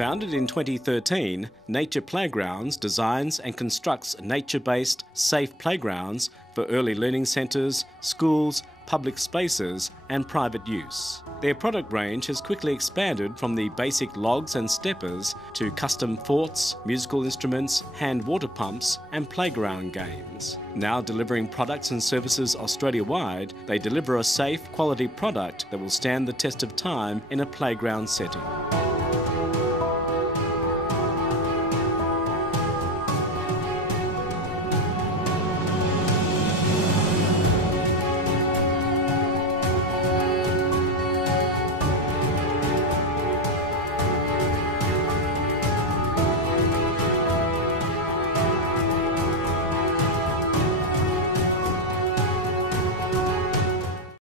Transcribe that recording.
Founded in 2013, Nature Playgrounds designs and constructs nature-based, safe playgrounds for early learning centres, schools, public spaces and private use. Their product range has quickly expanded from the basic logs and steppers to custom forts, musical instruments, hand water pumps and playground games. Now delivering products and services Australia-wide, they deliver a safe, quality product that will stand the test of time in a playground setting.